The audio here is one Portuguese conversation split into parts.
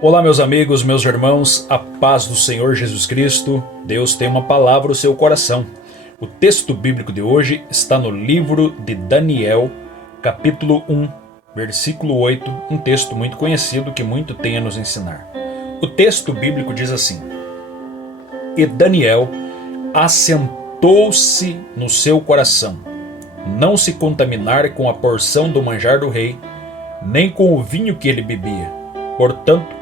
Olá, meus amigos, meus irmãos, a paz do Senhor Jesus Cristo. Deus tem uma palavra no seu coração. O texto bíblico de hoje está no livro de Daniel, capítulo 1, versículo 8, um texto muito conhecido que muito tem a nos ensinar. O texto bíblico diz assim: E Daniel assentou-se no seu coração, não se contaminar com a porção do manjar do rei, nem com o vinho que ele bebia. Portanto,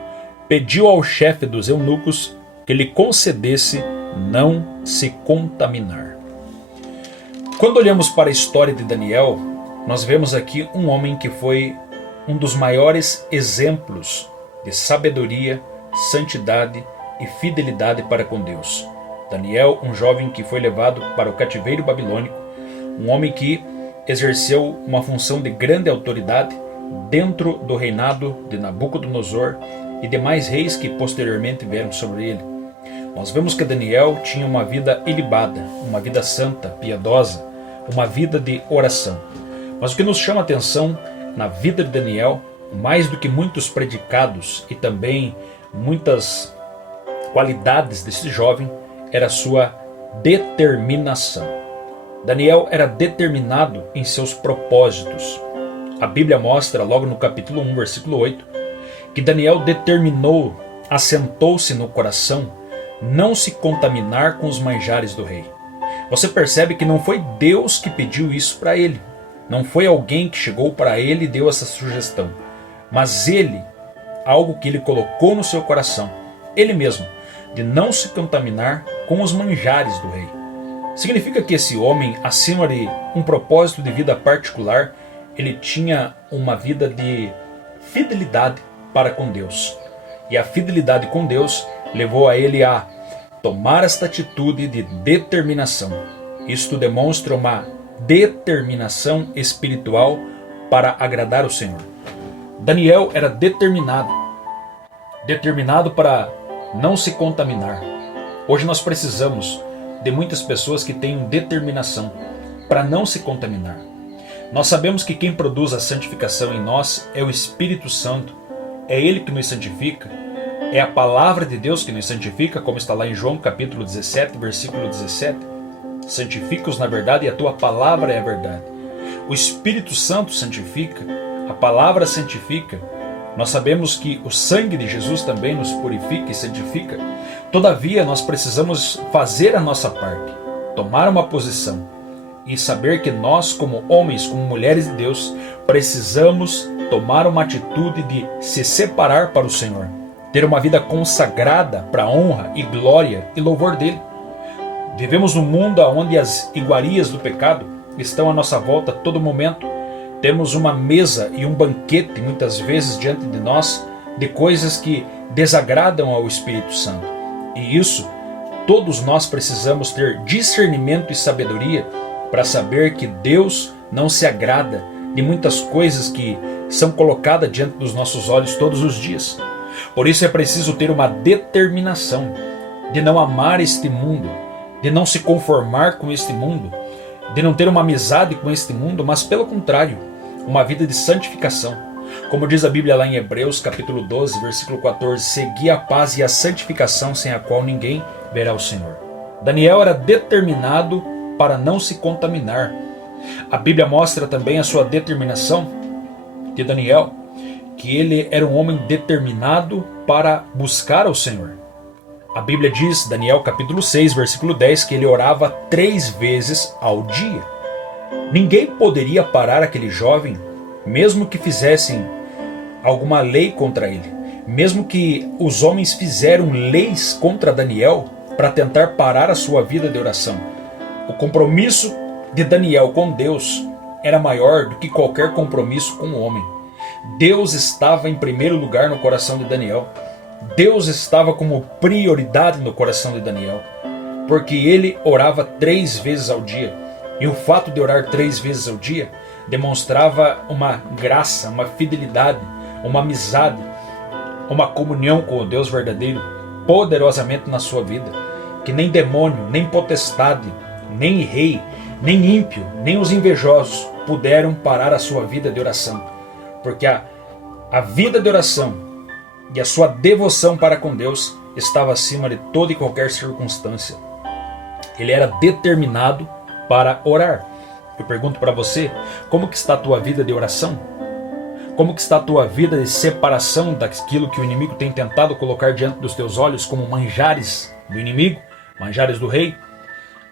pediu ao chefe dos eunucos que lhe concedesse não se contaminar. Quando olhamos para a história de Daniel, nós vemos aqui um homem que foi um dos maiores exemplos de sabedoria, santidade e fidelidade para com Deus. Daniel, um jovem que foi levado para o cativeiro babilônico, um homem que exerceu uma função de grande autoridade dentro do reinado de Nabucodonosor e demais reis que posteriormente vieram sobre ele. Nós vemos que Daniel tinha uma vida ilibada, uma vida santa, piedosa, uma vida de oração. Mas o que nos chama a atenção na vida de Daniel, mais do que muitos predicados e também muitas qualidades desse jovem, era a sua determinação. Daniel era determinado em seus propósitos. A Bíblia mostra logo no capítulo 1, versículo 8, que Daniel determinou, assentou-se no coração, não se contaminar com os manjares do rei. Você percebe que não foi Deus que pediu isso para ele. Não foi alguém que chegou para ele e deu essa sugestão. Mas ele, algo que ele colocou no seu coração, ele mesmo, de não se contaminar com os manjares do rei. Significa que esse homem, acima de um propósito de vida particular, ele tinha uma vida de fidelidade para com Deus. E a fidelidade com Deus levou a ele a tomar esta atitude de determinação. Isto demonstra uma determinação espiritual para agradar o Senhor. Daniel era determinado para não se contaminar. Hoje nós precisamos de muitas pessoas que tenham determinação para não se contaminar. Nós sabemos que quem produz a santificação em nós é o Espírito Santo. É Ele que nos santifica. É a palavra de Deus que nos santifica, como está lá em João capítulo 17, versículo 17. Santifica-os na verdade e a tua palavra é a verdade. O Espírito Santo santifica, a palavra santifica. Nós sabemos que o sangue de Jesus também nos purifica e santifica. Todavia, nós precisamos fazer a nossa parte, tomar uma posição e saber que nós, como homens, como mulheres de Deus, precisamos tomar uma atitude de se separar para o Senhor, ter uma vida consagrada para a honra e glória e louvor dele. Vivemos num mundo onde as iguarias do pecado estão à nossa volta a todo momento. Temos uma mesa e um banquete muitas vezes diante de nós de coisas que desagradam ao Espírito Santo. E isso, todos nós precisamos ter discernimento e sabedoria para saber que Deus não se agrada de muitas coisas que são colocadas diante dos nossos olhos todos os dias. Por isso é preciso ter uma determinação de não amar este mundo, de não se conformar com este mundo, de não ter uma amizade com este mundo, mas pelo contrário, uma vida de santificação. Como diz a Bíblia lá em Hebreus capítulo 12, versículo 14, segui a paz e a santificação sem a qual ninguém verá o Senhor. Daniel era determinado para não se contaminar. A Bíblia mostra também a sua determinação de Daniel, que ele era um homem determinado para buscar ao Senhor. A Bíblia diz, Daniel capítulo 6, versículo 10, que ele orava 3 vezes ao dia. Ninguém poderia parar aquele jovem, mesmo que fizessem alguma lei contra ele. Mesmo que os homens fizeram leis contra Daniel para tentar parar a sua vida de oração. O compromisso de Daniel com Deus era maior do que qualquer compromisso com o homem. Deus estava em primeiro lugar no coração de Daniel. Deus estava como prioridade no coração de Daniel, porque ele orava 3 vezes ao dia. E o fato de orar 3 vezes ao dia demonstrava uma graça, uma fidelidade, uma amizade, uma comunhão com o Deus verdadeiro poderosamente na sua vida, que nem demônio, nem potestade, nem rei, nem ímpio, nem os invejosos puderam parar a sua vida de oração. Porque a vida de oração e a sua devoção para com Deus estava acima de toda e qualquer circunstância. Ele era determinado para orar. Eu pergunto para você, como que está a tua vida de oração? Como que está a tua vida de separação daquilo que o inimigo tem tentado colocar diante dos teus olhos como manjares do inimigo, manjares do rei?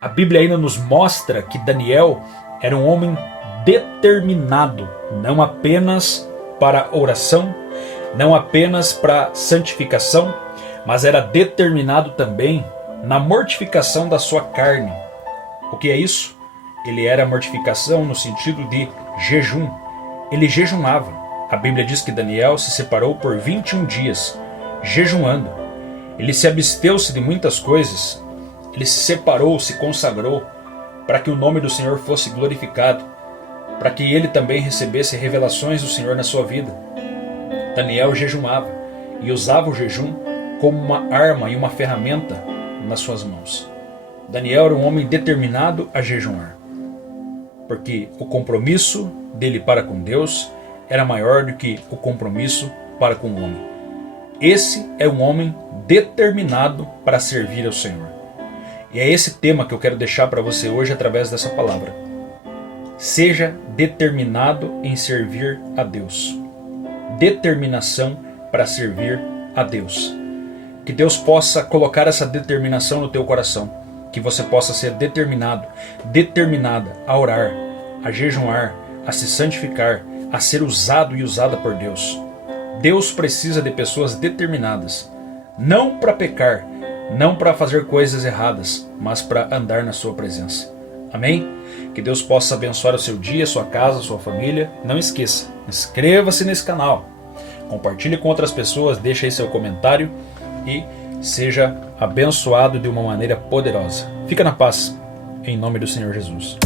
A Bíblia ainda nos mostra que Daniel era um homem determinado, não apenas para oração, não apenas para santificação, mas era determinado também na mortificação da sua carne. O que é isso? Ele era mortificação no sentido de jejum. Ele jejumava. A Bíblia diz que Daniel se separou por 21 dias, jejuando. Ele se absteu-se de muitas coisas. Ele se separou, se consagrou para que o nome do Senhor fosse glorificado, para que ele também recebesse revelações do Senhor na sua vida. Daniel jejumava e usava o jejum como uma arma e uma ferramenta nas suas mãos. Daniel era um homem determinado a jejuar, porque o compromisso dele para com Deus era maior do que o compromisso para com o homem. Esse é um homem determinado para servir ao Senhor. E é esse tema que eu quero deixar para você hoje através dessa palavra. Seja determinado em servir a Deus. Determinação para servir a Deus. Que Deus possa colocar essa determinação no teu coração. Que você possa ser determinado, determinada a orar, a jejuar, a se santificar, a ser usado e usada por Deus. Deus precisa de pessoas determinadas. Não para pecar, não para fazer coisas erradas, mas para andar na sua presença. Amém? Que Deus possa abençoar o seu dia, sua casa, sua família. Não esqueça, inscreva-se nesse canal. Compartilhe com outras pessoas, deixe aí seu comentário e seja abençoado de uma maneira poderosa. Fica na paz, em nome do Senhor Jesus.